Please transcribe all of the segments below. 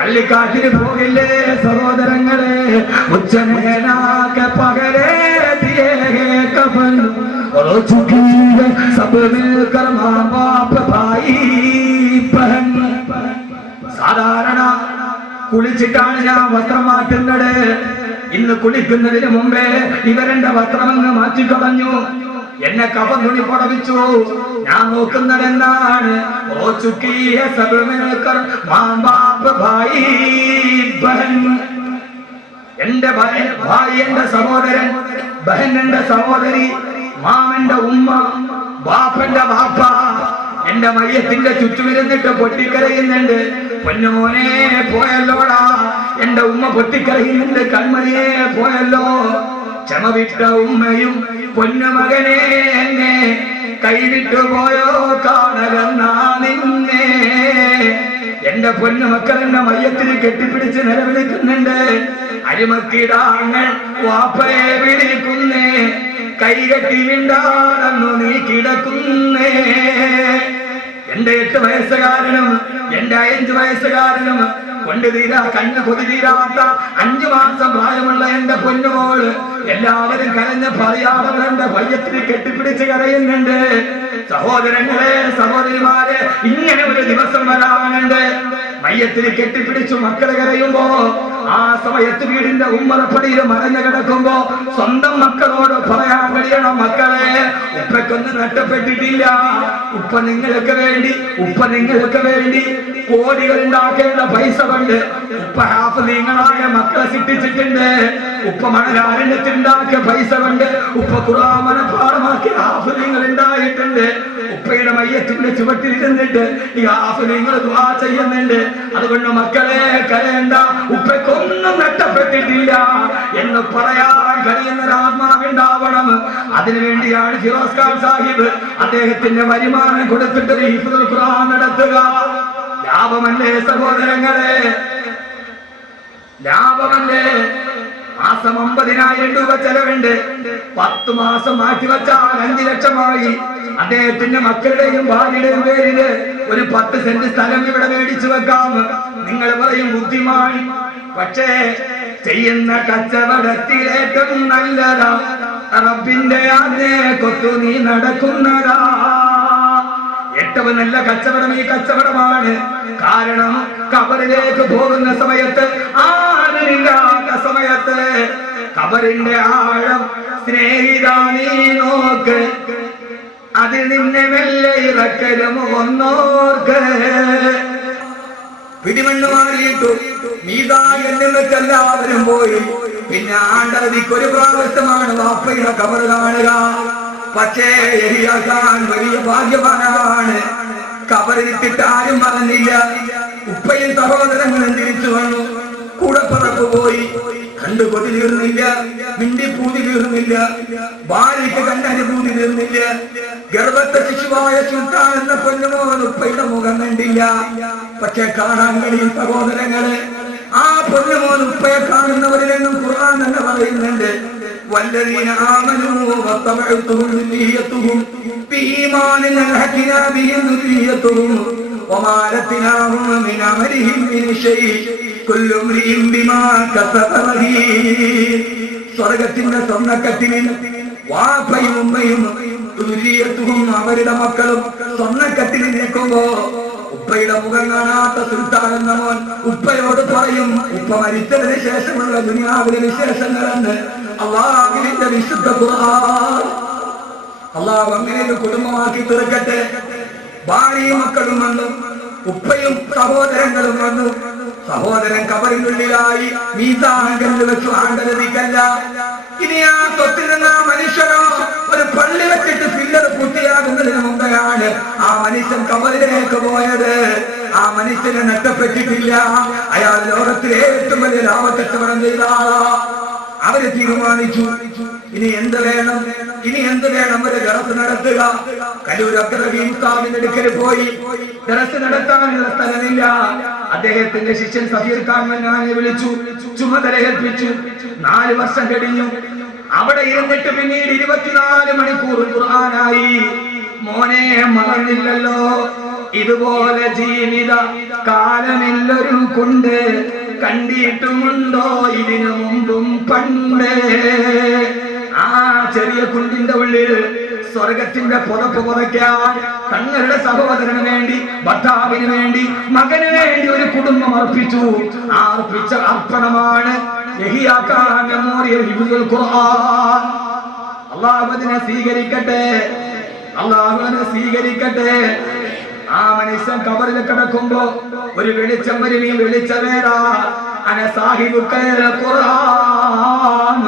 പള്ളിക്കാട്ടിന് പോകില്ലേ സഹോദരങ്ങളെ? ഉച്ചനേനാക്കെ പകലേ കഫൻ और चुकी है सब मिलकर माँ बाप भाई बहन. സാധാരണ കുളിച്ചിട്ടാണ് ഞാൻ വസ്ത്രം മാറ്റുന്നത്. ഇന്ന് കുളിക്കുന്നതിന് മുമ്പേ ഇവരെന്റെ വസ്ത്രമങ്ങ് മാറ്റിക്കളഞ്ഞു. എന്നെ കഫൻ തുണി പുടവിച്ചു. ഞാൻ നോക്കുന്നത് എന്താണ്? ഓ ചുക്കി ഹൈ സബ് മിൽക്കർ മാँ बाप भाई बहन. എന്റെ ഭായി എന്റെ സഹോദരൻ, ബഹൻ എന്റെ സഹോദരി, മാമന്റെ ഉമ്മ, ബാപ്പന്റെ ബാപ്പ എന്റെ മയ്യത്തിന്റെ ചുറ്റുമിരുന്നിട്ട് പൊട്ടിക്കരയുന്നുണ്ട്. പൊന്നുമോനെ പോയല്ലോടാ, എന്റെ ഉമ്മ പൊട്ടിക്കരയുന്നുണ്ട്. കൺമണിയെ പോയല്ലോ. ക്ഷമ വിട്ട ഉമ്മയും പൊന്നുമകനെ എന്നെ കൈവിട്ടു പോയോ കാണലെന്നാ നിന്നെ. എന്റെ പൊന്നുമക്കൾ എന്റെ മയ്യത്തിന് കെട്ടിപ്പിടിച്ച് നിലവിളിക്കുന്നുണ്ട്. അരിമക്കിടാങ്ങൾ വാപ്പയെ വിളിക്കുന്നേ, കൈകെട്ടി മിണ്ടാണെന്നു നീ കിടക്കുന്നേ. എന്റെ 8 വയസ്സുകാരനും എന്റെ 5 വയസ്സുകാരനും കൊണ്ടുതീരാ കണ്ണ് കൊതി തീരാത്ത 5 മാസം പ്രായമുള്ള എന്റെ പൊന്നുമോള് എല്ലാവരും കരഞ്ഞ് പറയാതെ എന്റെ ഭയത്തിന് കെട്ടിപ്പിടിച്ച് കരയുന്നുണ്ട്. സഹോദരങ്ങളെ, സഹോദരിമാരെ, ഇങ്ങനെ ഒരു ദിവസം വരാനുണ്ട്. മയ്യത്തിന് കെട്ടിപ്പിടിച്ചു മക്കളെ കരയുമ്പോ, ആ സമയത്ത് വീടിന്റെ ഉമ്മറപ്പടിയിൽ മറഞ്ഞു കിടക്കുമ്പോ സ്വന്തം മക്കളോട് പറയാൻ കഴിയണം, മക്കളെ ഉപ്പക്കൊന്നും നഷ്ടപ്പെട്ടിട്ടില്ല. ഉപ്പ നിങ്ങൾക്ക് വേണ്ടി കോടികൾ ഉണ്ടാക്കേണ്ട പൈസ കൊണ്ട് ഉപ്പ ഹാഫിളീങ്ങളായ മക്കളെ സൃഷ്ടിച്ചിട്ടുണ്ട്. ഉപ്പ മണലാരണ്യത്തിലുണ്ടാക്കിയ പൈസ കൊണ്ട് ഉപ്പ ഖുർആൻ മനഃപാഠമാക്കിയ ഹാഫിളീങ്ങൾ ഉണ്ടായിട്ടുണ്ട്. ഉപ്പയുടെ മയ്യത്തിന്റെ ചുവട്ടിലിരുന്നിട്ട് ഈ ഹാഫിളീങ്ങൾ ദുആ ചെയ്യുന്നുണ്ട്. അതുകൊണ്ട് മക്കളെ കരയണ്ട, ഉപ്പയ്ക്കൊന്നും നഷ്ടപ്പെട്ടിട്ടില്ല എന്ന് പറയാൻ കഴിയുന്ന ഒരു ആത്മാവുണ്ടാവണം. അതിനുവേണ്ടിയാണ് ഫിറോസ് ഖാൻ സാഹിബ് അദ്ദേഹത്തിന്റെ വരുമാനം കൊടുത്തിട്ട് ഹിഫ്ദുൽ ഖുർആൻ നടത്തുക. ലാഭമല്ലേ സഹോദരങ്ങളെ, ലാഭമല്ലേ? മാസം 50,000 രൂപ ചെലവുണ്ട്. 10 മാസം മാറ്റിവെച്ചാൽ 5 ലക്ഷമായി. അദ്ദേഹത്തിന്റെ മക്കളുടെയും ഭാര്യയുടെയും പേരില് ഒരു 10 സെന്റ് സ്ഥലം ഇവിടെ മേടിച്ചു വെക്കാം. നിങ്ങൾ പറയും ബുദ്ധിമാൻ. പക്ഷേ ചെയ്യുന്ന കച്ചവടത്തിലേറ്റവും നല്ലതാ റബ്ബിന്റെ ആജ്ഞ കൊത്തു നീ നടക്കുന്നതാ. ഏറ്റവും നല്ല കച്ചവടം ഈ കച്ചവടമാണ്. കാരണം ഖബറിലേക്ക് പോകുന്ന സമയത്ത്, ആരില്ലാത്ത സമയത്ത്, ഖബറിന്റെ ആഴം സ്നേഹിതാ നീ നോക്ക്, അതിൽ നിന്നെ മെല്ലെ ഇറക്കലും ഒന്നോർക്ക്. പിടിമണ്ണ് മാറിയിട്ടു മീതായെന്നിട്ട് എല്ലാവരും പോയി. പിന്നെ ആണ്ടതിക്കൊരു പ്രാവശ്യമാണ് വാപ്പയുടെ ഖബർ കാണുക. പക്ഷേ യഹിയാൻ വലിയ ഭാഗ്യവാനാണ്. ഖബറിലിട്ടിട്ട് ആരും പറഞ്ഞില്ല. ഉപ്പയും സഹോദരങ്ങളും തിരിച്ചു വന്നു. കൂടപ്പറപ്പ് പോയി. കണ്ടു കൊതി തീർന്നില്ല, മിണ്ടിപ്പൂതി തീർന്നില്ല, ഭാര്യയ്ക്ക് കണ്ടനുഭൂതി തീർന്നില്ല. ഗർഭത്തെ ശിശുവായ സുൽത്താൻ എന്ന പൊന്നുമോൻ ഉപ്പയുടെ മുഖം കണ്ടില്ല. പക്ഷെ കാണാൻ കഴിയും സഹോദരങ്ങളെ. ആ പൊന്നുമോൻ ഉപ്പയെ കാണുന്നവരിലെന്നും ഖുർആൻ തന്നെ പറയുന്നുണ്ട്, والذين آمنوا واتبعتهم ذريتهم بإيمان ألحقنا بهم ذريتهم وما ألتناهم من عملهم من شيء كل امرئ بما كسب رهين. സ്വർഗ്ഗത്തിന്റെ സ്വർണ്ണക്കട്ടിലിൽ വാപ്പയും ഉമ്മയും ദുരിയത്തും അവരുടെ മക്കളും സ്വർണ്ണക്കട്ടിലിൽ നിൽക്കുമ്പോ ഉപ്പയുടെ മുഖം കാണാത്ത സുൽത്താൻ എന്ന മോൻ ഉപ്പയോട് പറയും, ഉപ്പ മരിച്ചതിന് ശേഷമുള്ള ദുനിയാവിലെ വിശേഷങ്ങളെന്ന് അള്ളാഹുവിന്റെ വിശുദ്ധ ഖുർആൻ. അള്ളാഹു അങ്ങനെ കുടുംബമാക്കി തീർക്കട്ടെ. ഭാര്യയും മക്കളും വന്നു, ഉപ്പയും സഹോദരങ്ങളും വന്നു. സഹോദരൻ ഖബറിനുള്ളിലായി മീസാങ്കലിൽ വെച്ചു ആണ്ടലതിക്കല്ല. ഇനി ആ സ്വത്തിൽ നിന്ന് ആ മനുഷ്യനോ ഒരു പള്ളി വെച്ചിട്ട് ഫില്ലർ പൂർത്തിയാകുന്നതിന് മുമ്പെയാണ് ആ മനുഷ്യൻ ഖബറിലേക്ക് പോയത്. ആ മനുഷ്യനെ നഷ്ടപ്പെട്ടിട്ടില്ല. അയാൾ ലോകത്തിലെ ഏറ്റവും വലിയ ലാഭക്കച്ചവടം ചെയ്ത ആളാ. അവര് തീരുമാനിച്ചു, ഇനി എന്ത് വേണം ഒരു ദറസ് നടത്തുക. കലൂർ അബ്ദുറഹീം ഉസ്താദിന്റെ അടുക്കൽ പോയി. ദറസ് നടത്താനുള്ള സ്ഥലമില്ല. അദ്ദേഹത്തിന്റെ ശിഷ്യൻ സഫീർ ഖാൻ മന്നാനെ വിളിച്ചു, ചുമതല ഏൽപ്പിച്ചു. 4 വർഷം കഴിഞ്ഞു. അവിടെ ഇരുന്നിട്ട് പിന്നീട് 24 മണിക്കൂർ ഖുർആനായി. മോനെ മറന്നില്ലല്ലോ, ഇതുപോലെ ജീവിത കാലമില്ലൊരു കൊണ്ട് കണ്ടിട്ടുമുണ്ടോ ഇതിനു മുമ്പും പണ്ട്. ആ ചെറിയ കുണ്ടിന്റെ ഉള്ളിൽ സ്വർഗത്തിന്റെ പുതപ്പ് പുതയ്ക്കാൻ തങ്ങളുടെ സഹോദരന് വേണ്ടി, ഭർത്താവിന് വേണ്ടി, മകന് വേണ്ടി ഒരു കുടുംബം അർപ്പിച്ചു. ആ അർപ്പിച്ച അർപ്പണമാണ് യഹിയാ ഖാൻ മെമ്മോറിയൽ ഹിഫ്ദുൽ ഖുർആൻ. അല്ലാഹു അതിനെ സ്വീകരിക്കട്ടെ, അല്ലാഹു അതിനെ സ്വീകരിക്കട്ടെ. ആ മനുഷ്യൻ ഖബറിൽ കിടക്കുമ്പോ ഒരു വെളിച്ചം വരും. ഈ വെളിച്ചമേതാ? അന സാഹിബുൽ ഖുർആൻ,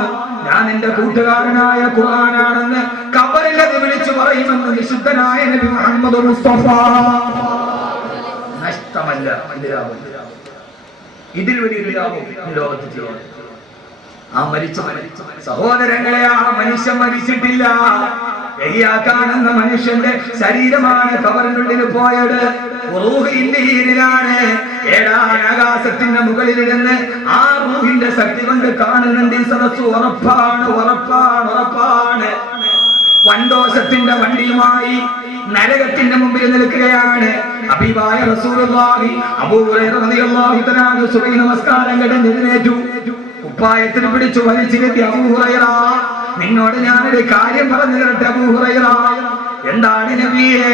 ഞാൻ എന്റെ കൂട്ടുകാരനായ ഖുർആനാണെന്ന് ഖബറിൽ അത് വിളിച്ചു പറയുമെന്ന് വിശുദ്ധനായ നബി മുഹമ്മദ് മുസ്തഫ. നഷ്ടമല്ല ഇതിൽ വലിയൊരു ലാഭം ലോകത്ത് ചെയ്യാം. ആ മരിച്ച സഹോദരങ്ങളെ, ആ മനുഷ്യൻ മരിച്ചിട്ടില്ല. യഹിയാ ഖാൻ എന്ന മനുഷ്യന്റെ ശരീരമാണ് ഖബറിനുള്ളിൽ പോയത്. റൂഹിലാണ്. ഏഴാകാശത്തിന്റെ മുകളിലിരുന്ന് ആ റൂഹിന്റെ ശക്തി കൊണ്ട് കാണുന്നുണ്ട് ഈ സദസ്സ്. ഉറപ്പാണ്, ഉറപ്പാണ്, ഉറപ്പാണ്. വൻദോഷത്തിന്റെ വണ്ടിയുമായി നരകത്തിന്റെ മുമ്പിൽ നിൽക്കുകയാണ്. ഹബീബായ റസൂലുള്ളാഹി അബൂ ഹുറൈറ റളിയല്ലാഹു തആല സുബഹി നമസ്കാരം കഴിഞ്ഞ് എഴുന്നേറ്റു. കുപ്പായത്തിന് പിടിച്ചു വലിച്ചിരുത്തി, അബൂ ഹുറൈറ, നിന്നോട് ഞാനൊരു കാര്യം പറഞ്ഞു തരട്ടെ അബൂ ഹുറൈറ. എന്താണ് നബിയേ?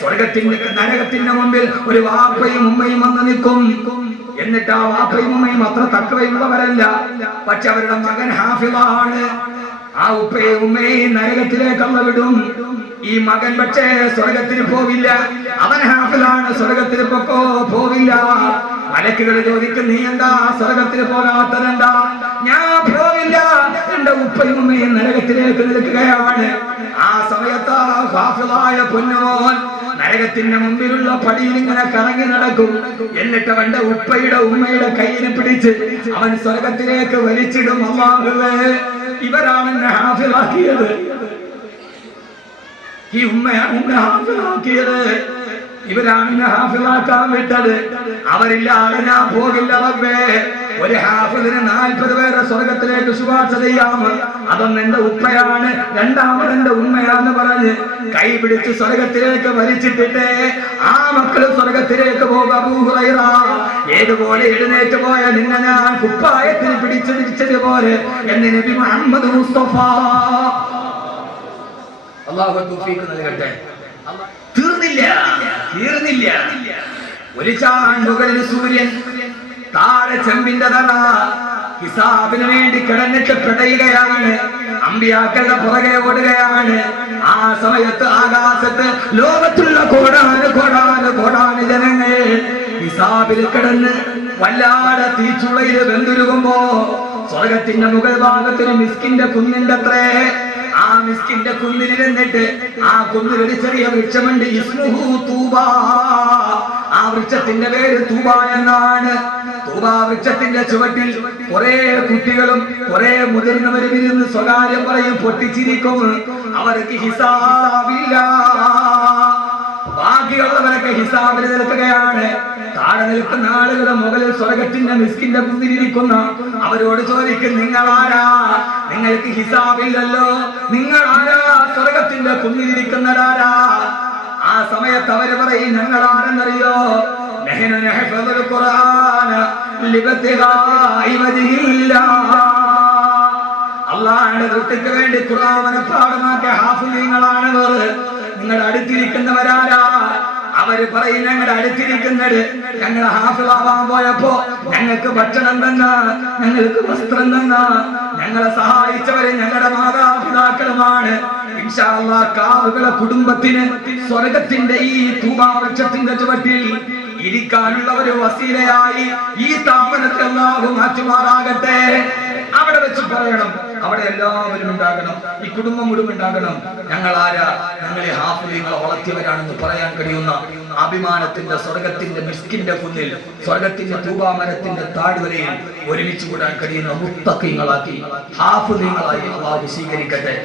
സ്വർഗത്തിന്റെ നരകത്തിന്റെ മുമ്പിൽ ഒരു വാപ്പയും ഉമ്മയും വന്ന് നിൽക്കും. എന്നിട്ട് ആ വാപ്പയും ഉമ്മയും അത്ര തക്കവയുള്ളവരല്ല, പക്ഷെ അവരുടെ മകൻ ഹാഫിളാണ്. ആ ഉപ്പയും ഉമ്മയും നരകത്തിലേക്ക് വിടും. ഈ മകൻ പക്ഷേ സ്വർഗത്തിന് പോവില്ല. അവൻ ഹാഫിളാണ്, സ്വർഗത്തിന് പോവില്ല. മലക്കുകൾ ചോദിക്കും, നീ എന്താ സ്വർഗത്തിന് പോകാത്തതെന്താ? ഞാൻ പോവില്ല, എന്റെ ഉപ്പയും ഉമ്മയും നരകത്തിലേക്ക് നിൽക്കുകയാണ്. ആ സമയത്ത് ഹാഫിളായ പൊന്നുമോൻ നരകത്തിന്റെ മുമ്പിലുള്ള പടിയിൽ ഇങ്ങനെ കറങ്ങി നടക്കും. എന്നിട്ട് അവന്റെ ഉപ്പയുടെ ഉമ്മയുടെ കയ്യിൽ പിടിച്ച് അവൻ സ്വർഗത്തിലേക്ക് വലിച്ചിടും. അല്ലാഹുവേ, ഇവരാണ് എന്നെ ഹാഫിളാക്കിയത്, ഈ ഉമ്മയാണ് എന്നെ ഹാഫിളാക്കിയത്, ഇവരാണ് എന്നെ ഹാഫിളാക്കാൻ വിട്ടത്. അവരില്ലാതെ ഞാൻ പോകില്ല റബ്ബേ. ഒരു ഹാഫിളിന് 40 പേരെ സ്വർഗത്തിലേക്ക് ശുപാർശ ചെയ്യാം. അതൊന്ന് എന്റെ ഉപ്പയാണ്, രണ്ടാമത് എന്റെ ഉമ്മയാന്ന് പറഞ്ഞ് കൈ പിടിച്ച് സ്വർഗത്തിലേക്ക് വലിച്ചിട്ടിട്ട് ആ മക്കള് സ്വർഗത്തിലേക്ക് പോകും. അബൂ ഹുറൈറ, ഏതുപോലെ എഴുന്നേറ്റ് പോയ നിന്നെ ഞാൻ കുപ്പായത്തിന് പിടിച്ചു തിരിച്ചതുപോലെ എന്ന് നബി മുഹമ്മദ് മുസ്തഫ. അല്ലാഹു തൗഫീഖ് നൽകട്ടെ. തീർന്നില്ല. ഒരു ചാണ്ടുകളിൽ സൂര്യൻ, താഴെ ചെമ്പിന്റെ തല. ഹിസാബിന് വേണ്ടി കിടന്നിട്ട് പിടയുകയാണ്. അമ്പിയാക്കളുടെ പുറകെ ഓടുകയാണ്. ആ സമയത്ത് ആകാശത്ത് ലോകത്തുള്ള കോടാന് ജനങ്ങൾ ഹിസാബിൽ കിടന്ന് വല്ലാതെ തീച്ചുളയിൽ വെന്തുരുകുമ്പോ സ്വർഗത്തിന്റെ മുകൾ ഭാഗത്തൊരു മിസ്കിന്റെ കുന്നിന്റെ അത്രേ. ആ മിസ്കിന്റെ കുന്നിലിരുന്നിട്ട് ആ കുന്നിലൊരു ചെറിയ വൃക്ഷമുണ്ട്, ഇസ്മുഹു തൂബ. ആ വൃക്ഷത്തിന്റെ പേര് തൂബ എന്നാണ്. തൂബ വൃക്ഷത്തിന്റെ ചുവട്ടിൽ കുറെ കുട്ടികളും കുറെ മുതിർന്നവരും ഇരുന്ന് സ്വകാര്യം പറയും, പൊട്ടിച്ചിരിക്കും. അവർക്ക് ഹിസാബില്ല. ബാക്കിയുള്ളവരൊക്കെ ഹിസാബിൽ നിൽക്കുകയാണ്. താഴെ നിൽക്കുന്ന ആളുകളുടെ മുകളിൽ സ്വർഗത്തിന്റെ മിസ്കിന്റെ കുന്നിലിരിക്കുന്ന അവരോട് ചോദിക്കും, നിങ്ങളാരാ? നിങ്ങൾക്ക് ഹിസാബില്ലല്ലോ, നിങ്ങളാരാ സ്വർഗത്തിന്റെ കുന്നിലിരിക്കുന്നതാരാ? ആ സമയത്ത് അവര് പറയും, ഞങ്ങൾ ആരെന്നറിയോ? അല്ലാഹുവിന്റെ ദൃഷ്ടിക്ക് വേണ്ടി ഖുർആൻ മനഃപാഠമാക്കിയ ഹാഫിളീങ്ങളാണവർ. നിങ്ങളുടെ അടുത്തിരിക്കുന്നവരാരാ? അവര് പറയും, ഞങ്ങളുടെ അടുത്തിരിക്കുന്നത് ഞങ്ങൾ ഹാഫിളാവാൻ പോയപ്പോ ഞങ്ങൾക്ക് ഭക്ഷണം തന്ന, ഞങ്ങൾക്ക് വസ്ത്രം തന്ന, ഞങ്ങളെ സഹായിച്ചവര് ഞങ്ങളുടെ മാതാപിതാക്കളുമാണ്. ഇൻഷാ അല്ലാഹ് കാവുകളെ കുടുംബത്തിന് സ്വർഗത്തിന്റെ ഈ തൂബ വൃക്ഷത്തിന്റെ ചുവട്ടിൽ ഇരിക്കാനുള്ള ഒരു വസീലയായി ഈ സ്ഥാപനത്തെ അല്ലാഹു മാറ്റുമാറാകട്ടെ. അവിടെ വെച്ച് പറയണം, അവിടെ എല്ലാവരും ഉണ്ടാകണം, ഈ കുടുംബം മുഴുവൻ ഉണ്ടാകണം. ഞങ്ങൾ ആരാ? ഞങ്ങൾ ഈ ഹാഫിളീങ്ങളെ വളർത്തിയവരാണെന്ന് പറയാൻ കഴിയുന്ന അഭിമാനത്തിന്റെ സ്വർഗത്തിന്റെ മിസ്കിന്റെ കുന്നിൽ, സ്വർഗത്തിന്റെ തൂബാമരത്തിന്റെ താഴ്വരയിൽ ഒരുമിച്ച് കൂടാൻ കഴിയുന്ന മുത്തഖീങ്ങളാക്കി ഹാഫിളീങ്ങളായി അല്ലാഹു സ്വീകരിക്കട്ടെ.